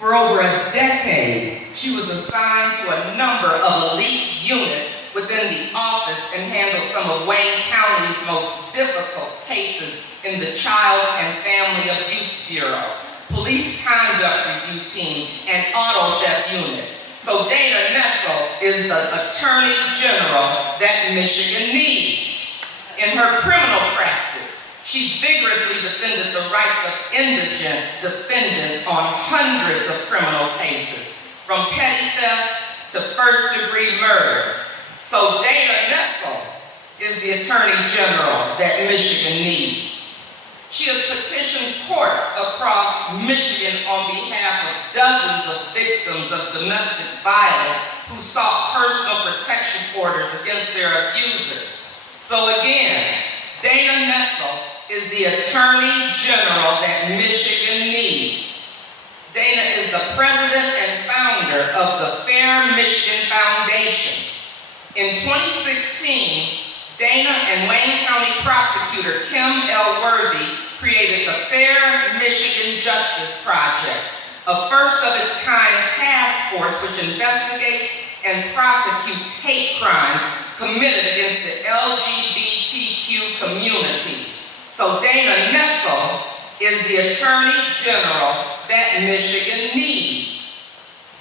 For over a decade, she was assigned to a number of elite units within the office and handled some of Wayne County's most difficult cases in the Child and Family Abuse Bureau, Police Conduct Review Team, and Auto Theft Unit. So Dana Nessel is the Attorney General that Michigan needs. In her criminal practice, she vigorously defended the rights of indigent defendants on hundreds of criminal cases, from petty theft to first-degree murder. So Dana Nessel is the Attorney General that Michigan needs. She has petitioned courts across Michigan on behalf of dozens of victims of domestic violence who sought personal protection orders against their abusers. So again, Dana Nessel is the Attorney General that Michigan needs. Dana is the president and founder of the Fair Michigan Foundation. In 2016, Dana and Wayne County Prosecutor Kim L. Worthy created the Fair Michigan Justice Project, a first-of-its-kind task force which investigates and prosecutes hate crimes committed against the LGBTQ community. So Dana Nessel is the Attorney General that Michigan needs.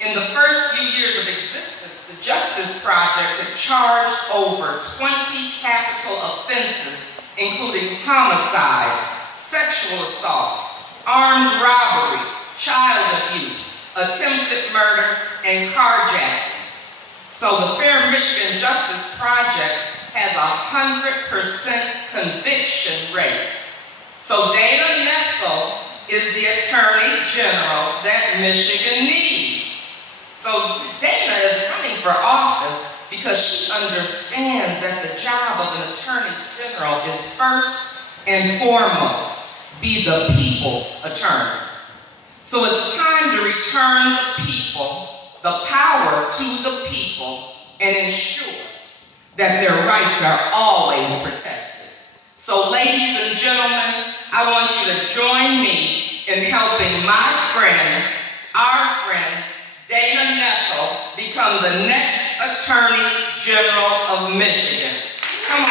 In the first few years of existence, the Justice Project had charged over 20 capital offenses, including homicides, sexual assaults, armed robbery, child abuse, attempted murder, and carjackings. So the Fair Michigan Justice Project has a 100% conviction rate. So Dana Nessel is the Attorney General that Michigan needs. So Dana is running for office because she understands that the job of an Attorney General is first and foremost, be the people's attorney. So it's time to return the people, the power to the people, and ensure that their rights are always protected. So ladies and gentlemen, I want you to join me in helping my friend, our friend, Dana Nessel, become the next Attorney General of Michigan. Come on up,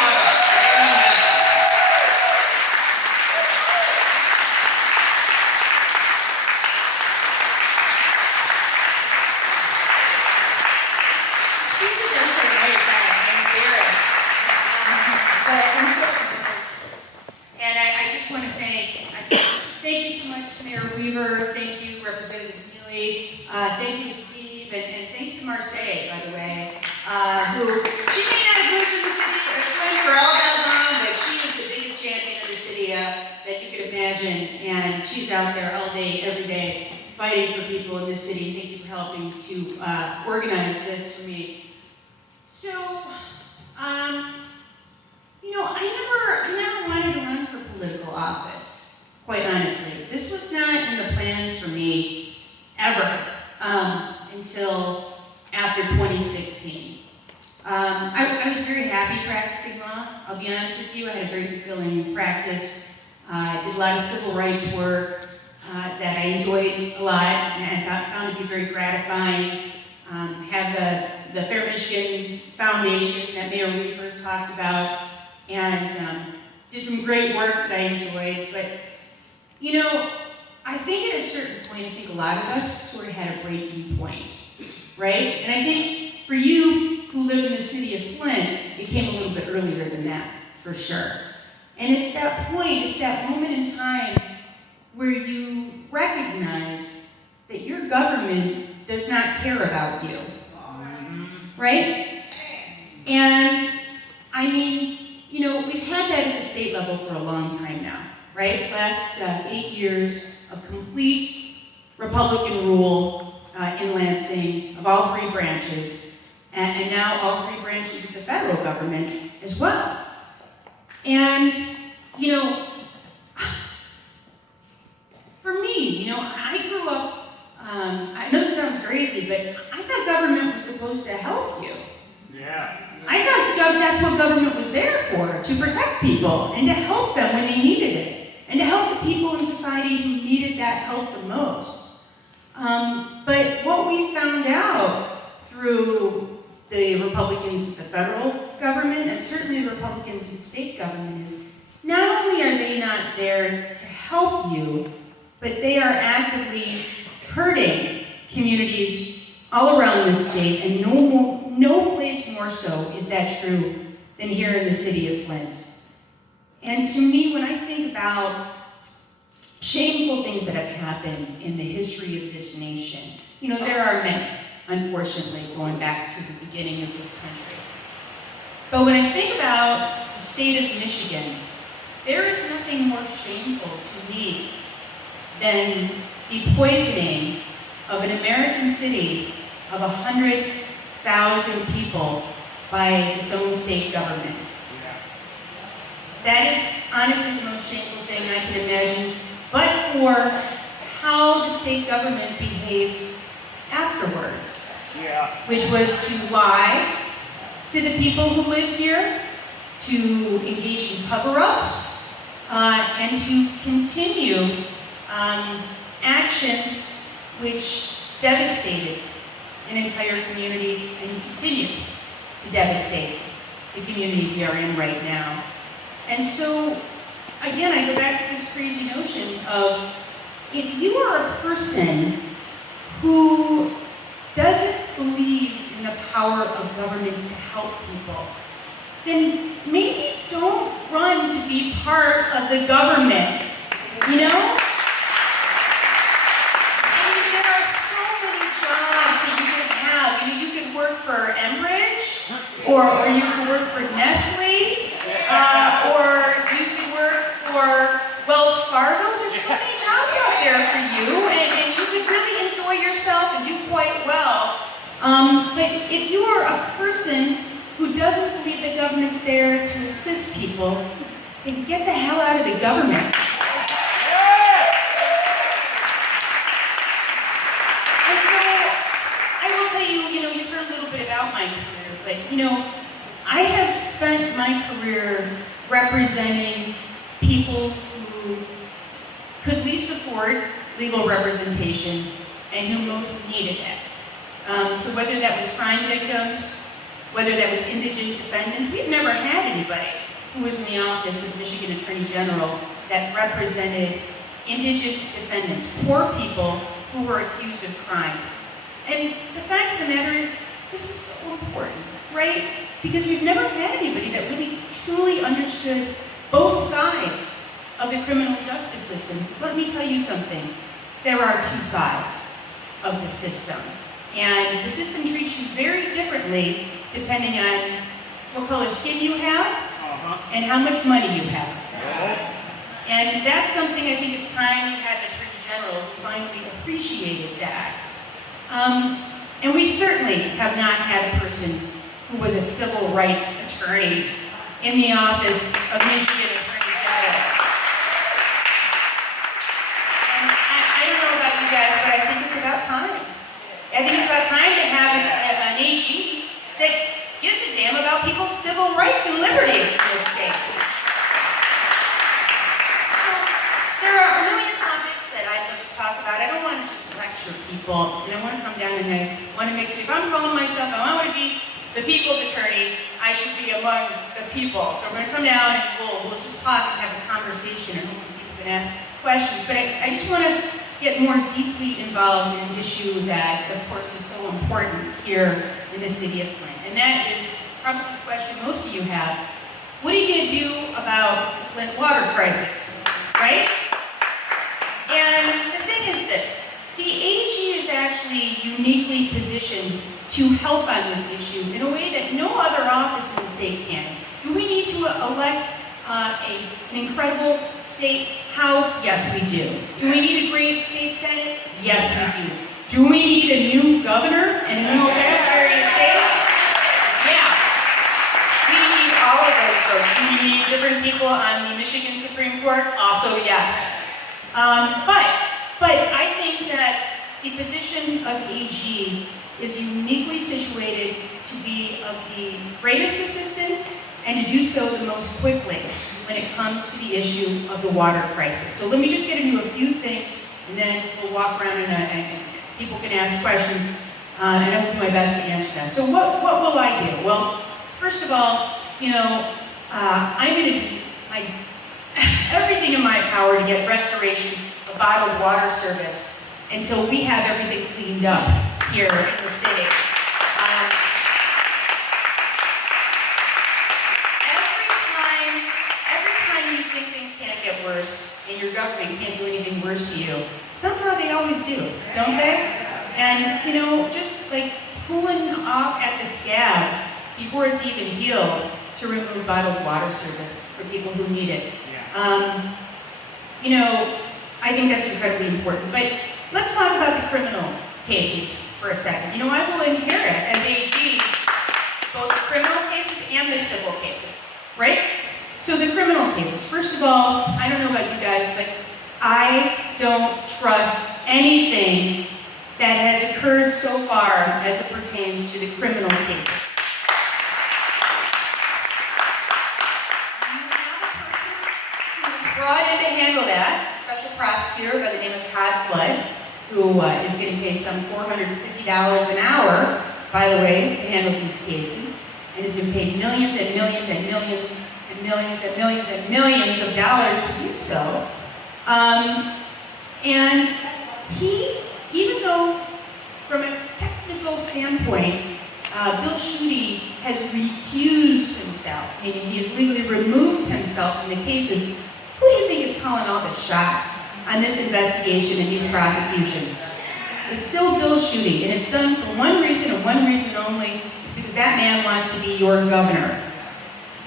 Dana Nessel. Speeches are so great, I'm embarrassed. But I'm so and I just want to thank you so much, Mayor Weaver. Thank you, Representative Neely. Thank you to Steve, and thanks to Marseille, by the way, who, she may not have lived in the city of Flint for all that long, but she is the biggest champion of the city that you could imagine, and she's out there all day, every day, fighting for people in this city. Thank you for helping to organize this for me. So, I never wanted to run for political office, quite honestly. This was not in the plans for me ever until after 2016. I was very happy practicing law. I'll be honest with you, I had a very fulfilling practice. I did a lot of civil rights work that I enjoyed a lot, and I found to be very gratifying. Have the Fair Michigan Foundation that Mayor Weaver talked about, and did some great work that I enjoyed. But, I think at a certain point, I think a lot of us sort of had a breaking point, right? And I think for you who live in the city of Flint, it came a little bit earlier than that, for sure. And it's that point, it's that moment in time where you recognize that your government does not care about you, right? And we've had that at the state level for a long time now, right? Last 8 years of complete Republican rule in Lansing of all three branches, and now all three branches of the federal government as well. And, for me, I grew up, I know this sounds crazy, but I thought government was supposed to help you. Yeah. I thought that's what government was there for, to protect people and to help them when they needed it, and to help the people in society who needed that help the most. the Republicans in the federal government, and certainly the Republicans in state government, is not only are they not there to help you, but they are actively hurting communities all around the state, and no place more so is that true than here in the city of Flint. And to me, when I think about shameful things that have happened in the history of this nation, you know, there are many, unfortunately, going back to the beginning of this country. But when I think about the state of Michigan, there is nothing more shameful to me than the poisoning of an American city of 100,000 people by its own state government. That is honestly the most shameful thing I can imagine, but for how the state government behaved afterwards, which was to lie to the people who live here, to engage in cover-ups, and to continue actions which devastated an entire community and continue to devastate the community we are in right now. And so, again, I go back to this crazy notion of, if you are a person who doesn't believe in the power of government to help people, then maybe don't run to be part of the government, you know? I mean, there are so many jobs that you could have. You know, you could work for Enbridge, or you could work for Nessel, or you could work for Wells Fargo. There's so many jobs out there for you, and you could really enjoy yourself and do quite well. But if you are a person who doesn't believe the government's there to assist people, then get the hell out of the government. And so, I will tell you, you know, you've heard a little bit about my career, but, you know, I have spent my career representing people who could least afford legal representation and who most needed it. So whether that was crime victims, whether that was indigent defendants, we've never had anybody who was in the office of Michigan Attorney General that represented indigent defendants, poor people who were accused of crimes. And the fact of the matter is, this is so important, right? Because we've never had anybody that really truly understood both sides of the criminal justice system. Because let me tell you something, there are two sides of the system. And the system treats you very differently depending on what color skin you have and how much money you have. And that's something I think it's time we had an Attorney General who finally appreciated that. And we certainly have not had a person who was a civil rights attorney in the office of Michigan Attorney General. And I don't know about you guys, but I think it's about time. I think it's about time to have an AG that gives a damn about people's civil rights and liberties in this state. So there are a million topics that I'd like to talk about. I don't want to just lecture people, and I want to come down and I want to make sure, if I'm calling myself, I want to be the people's attorney, I should be among the people. So we're going to come down and we'll just talk and have a conversation, and hopefully people can ask questions. But I just want to get more deeply involved in an issue that, of course, is so important here in the city of Flint. And that is probably the question most of you have. What are you going to do about the Flint water crisis, right? And the thing is this, the AG is actually uniquely positioned to help on this issue in a way that no other office in the state can. Do we need to elect an incredible state house? Yes, we do. Do we need a great state senate? Yes, we do. Do we need a new governor and a new secretary of state? Yeah. We need all of those folks. Do we need different people on the Michigan Supreme Court? Also, yes. But I think that the position of AG is uniquely situated to be of the greatest assistance and to do so the most quickly when it comes to the issue of the water crisis. So let me just get into a few things, and then we'll walk around and people can ask questions and I will do my best to answer them. So what will I do? Well, first of all, I'm going to do everything in my power to get restoration of bottled water service until we have everything cleaned up here in the city. Every time you think things can't get worse and your government can't do anything worse to you, somehow they always do, don't they? And, just like pulling off at the scab before it's even healed to remove bottled water service for people who need it. I think that's incredibly important. But let's talk about the criminal cases for a second. I will inherit as AG both the criminal cases and the civil cases, right? So the criminal cases, first of all, I don't know about you guys, but I don't trust anything that has occurred so far as it pertains to the criminal cases. You have a person who was brought in to handle that, a special prosecutor by the name of Todd Flood, who is getting paid some $450 an hour, by the way, to handle these cases, and has been paid millions and millions and millions and millions and millions and millions of dollars to do so. And he, even though from a technical standpoint, Bill Schuette has recused himself, meaning he has legally removed himself from the cases, who do you think is calling all the shots on this investigation and these prosecutions? It's still Bill Schuette, and it's done for one reason and one reason only, because that man wants to be your governor.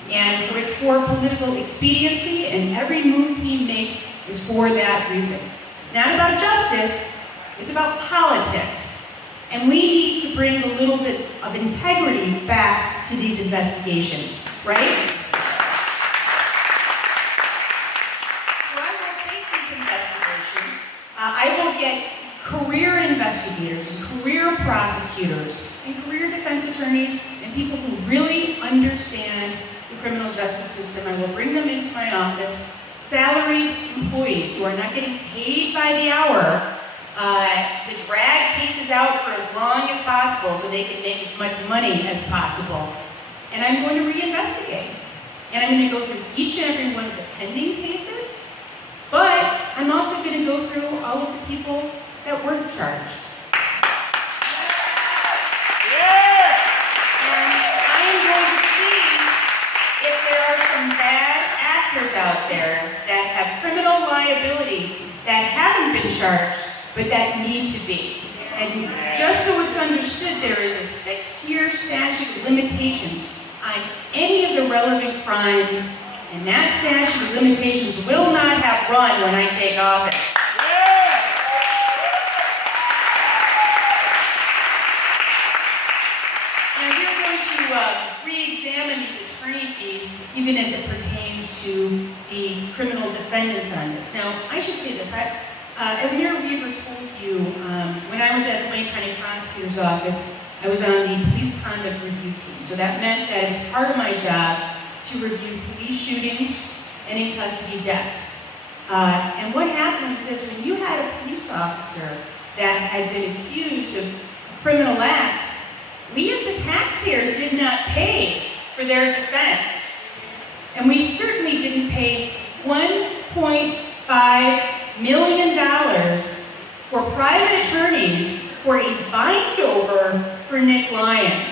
And it's for political expediency, and every move he makes is for that reason. It's not about justice, it's about politics. And we need to bring a little bit of integrity back to these investigations, right? So I will take these investigations, I will get career investigators and career prosecutors and career defense attorneys and people who really understand the criminal justice system. I will bring them into my office, salaried employees who are not getting paid by the hour to drag cases out for as long as possible so they can make as much money as possible. And I'm going to reinvestigate. And I'm going to go through each and every one of the pending cases, but I'm also going to go through all of the people that weren't charged. And I am going to see if there are some bad actors out there that have criminal liability that haven't been charged, but that need to be. And just so it's understood, there is a 6-year statute of limitations on any of the relevant crimes, and that statute of limitations will not have run when I take office. Re-examine these attorney fees, even as it pertains to the criminal defendants on this. Now, I should say this. As Mayor Weaver told you, when I was at the Wayne County Prosecutor's Office, I was on the police conduct review team. So that meant that it was part of my job to review police shootings and in-custody deaths. And what happened was this: when you had a police officer that had been accused of a criminal act, we as the taxpayers did not pay for their defense. And we certainly didn't pay $1.5 million for private attorneys for a bind-over for Nick Lyon.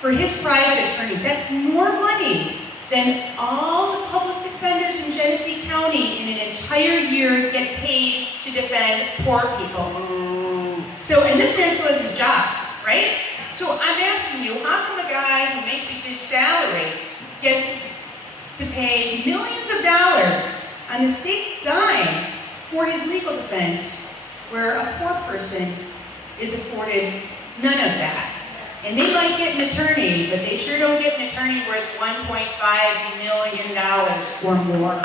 For his private attorneys, that's more money than all the public defenders in Genesee County in an entire year get paid to defend poor people. So, and this man still has his job, right? So I'm asking you, how come a guy who makes a good salary gets to pay millions of dollars on the state's dime for his legal defense, where a poor person is afforded none of that? And they might get an attorney, but they sure don't get an attorney worth $1.5 million or more.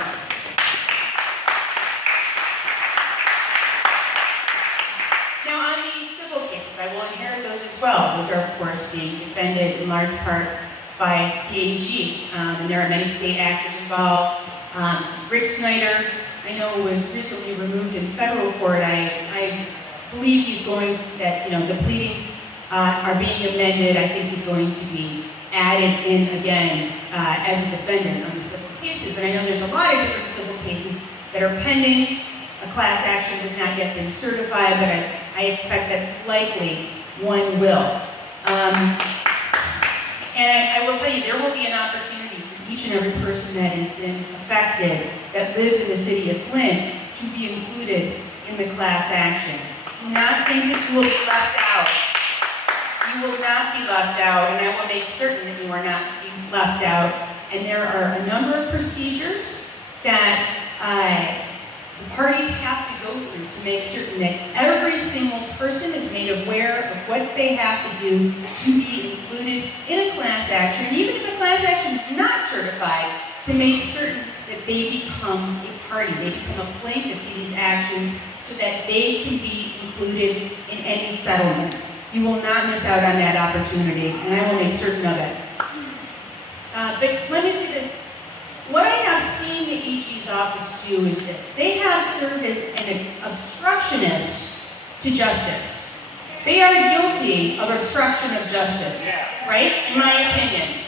Now, on the civil cases, I will inherit those as well. Those are, of course, being defended in large part by the AG, and there are many state actors involved. Rick Snyder, I know, was recently removed in federal court. I believe he's going that, the pleadings are being amended. I think he's going to be added in again as a defendant on the civil cases. And I know there's a lot of different civil cases that are pending. A class action has not yet been certified, but I expect that likely one will. And I will tell you, there will be an opportunity for each and every person that has been affected, that lives in the city of Flint, to be included in the class action. Do not think that you will be left out. You will not be left out, and I will make certain that you are not being left out. And there are a number of procedures that the parties have to go through to make certain that every single person is made aware of what they have to do to be included in a class action, even if a class action is not certified, to make certain that they become a party, they become a plaintiff to these actions so that they can be included in any settlement. You will not miss out on that opportunity, and I will make certain of it. But let me say this. What I have seen the AG's office do is this. They have served as an obstructionist to justice. They are guilty of obstruction of justice, right? In my opinion.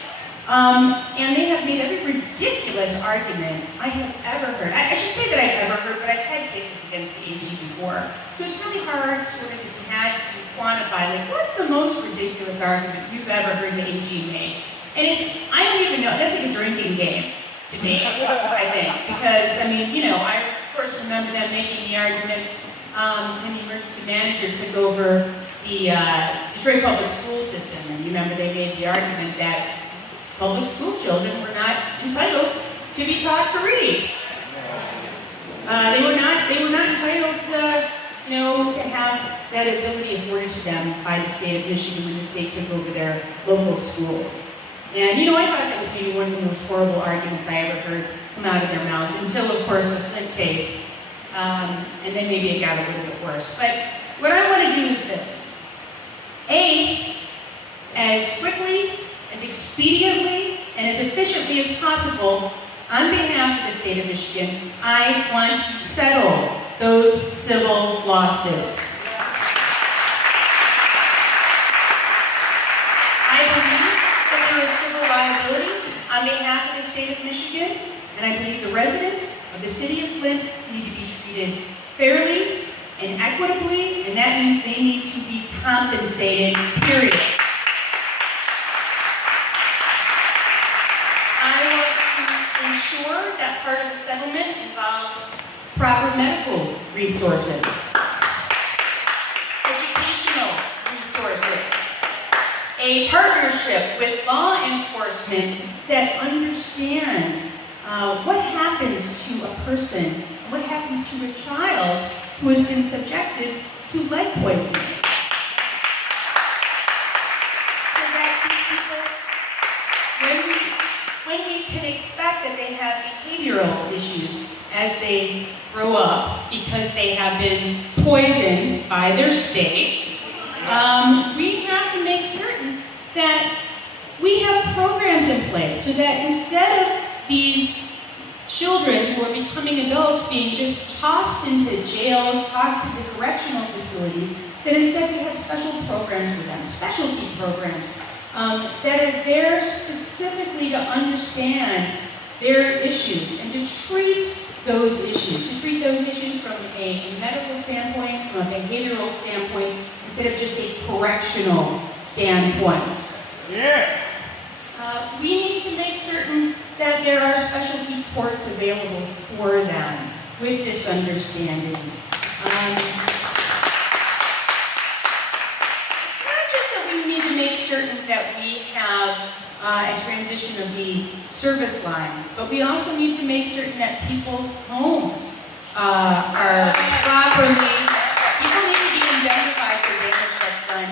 And they have made every ridiculous argument I have ever heard. I should say that I've ever heard, but I've had cases against the AG before. So it's really hard sort of if you had to quantify, like, what's the most ridiculous argument you've ever heard the AG make? And I don't even know, that's like a drinking game to me, I think. Because, I mean, you know, I of course remember them making the argument when the emergency manager took over the Detroit public school system. And you remember they made the argument that public school children were not entitled to be taught to read. They were not entitled to, to have that ability afforded to them by the state of Michigan when the state took over their local schools. And, I thought that was maybe one of the most horrible arguments I ever heard come out of their mouths, until, of course, the Flint case. And then maybe it got a little bit worse. But what I want to do is this. A, as quickly, as expediently, and as efficiently as possible, on behalf of the state of Michigan, I want to settle those civil lawsuits. I believe that there is civil liability on behalf of the state of Michigan, and I believe the residents of the city of Flint need to be treated fairly and equitably, and that means they need to be compensated, period. Ensure that part of the settlement involves proper medical resources, educational resources, a partnership with law enforcement that understands what happens to a person, what happens to a child who has been subjected to lead poisoning. So that these people, when we can expect that they have behavioral issues as they grow up because they have been poisoned by their state, we have to make certain that we have programs in place so that instead of these children who are becoming adults being just tossed into jails, tossed into correctional facilities, that instead we have special programs for them, specialty programs, that are there specifically to understand their issues and to treat those issues, from a medical standpoint, from a behavioral standpoint, instead of just a correctional standpoint. Yeah. We need to make certain that there are specialty courts available for them with this understanding. Certain that we have a transition of the service lines, but we also need to make certain that people's homes are properly, people need to be indemnified for damage that's done,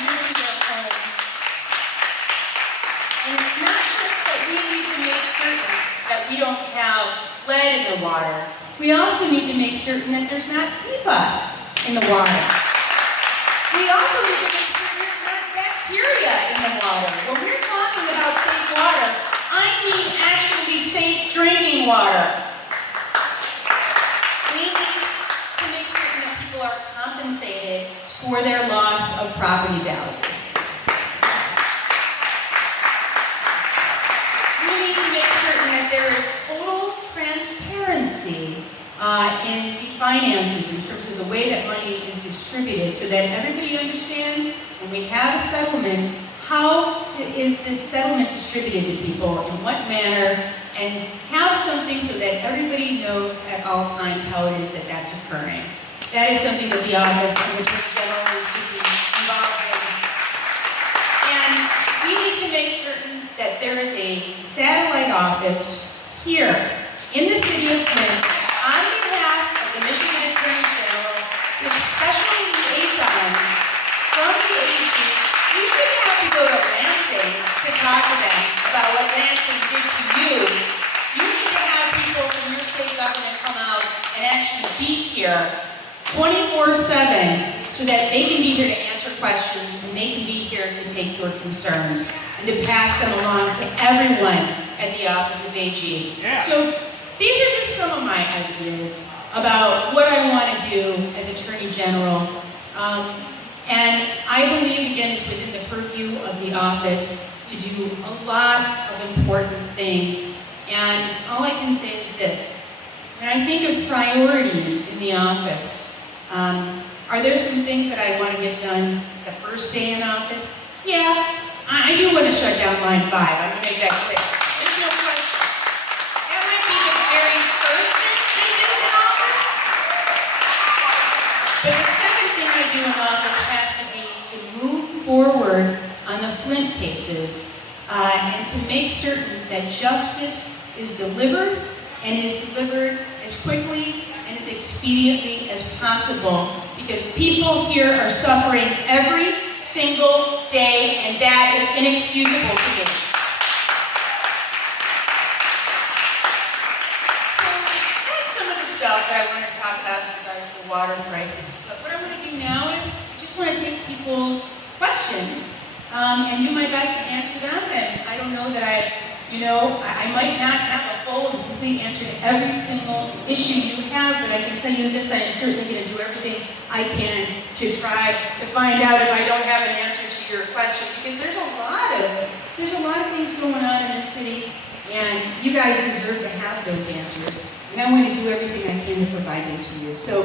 even to their homes. And it's not just that we need to make certain that we don't have lead in the water, we also need to make certain that there's not PFAS in the water. We also need to make certain there's not bacteria in the water. When we're talking about safe water, I mean actually safe drinking water. We need to make certain that people are compensated for their loss of property value. transparency in the finances in terms of the way that money is distributed so that everybody understands when we have a settlement, how is this settlement distributed to people, in what manner, and have something so that everybody knows at all times how it is that that's occurring. That is something that the Office of the Attorney General is seeking involved in. And we need to make certain that there is a satellite office here in the city of Flint on behalf of the Michigan Attorney General with special liaisons from the AG. You shouldn't have to go to Lansing to talk to them about what Lansing did to you. You need to have people from your state government come out and actually be here 24/7 so that they can be here to answer questions and they can be here to take your concerns and to pass them along to everyone at the Office of AG. Yeah. So these are just some of my ideas about what I want to do as Attorney General. And I believe, again, it's within the purview of the office to do a lot of important things. And all I can say is this. When I think of priorities in the office, are there some things that I want to get done the first day in office? Yeah, I do want to shut down line 5. I'm going to make that clear. There's no question. That might be the very first thing I do in office. But the second thing I do in office has to be to move forward on the Flint cases and to make certain that justice is delivered and is delivered as quickly and as expediently as possible, because people here are suffering every single day, and that is inexcusable to me. So that's some of the stuff that I want to talk about in regards to water prices. But what I want to do now is I just want to take people's questions and do my best to answer them. And I don't know that I might not have a full and complete answer to every single issue you have, but I can tell you this, I am certainly going to do everything I can to try to find out if I don't have an answer to your question, because there's a lot of things going on in this city, and you guys deserve to have those answers. And I want to do everything I can to provide them to you. So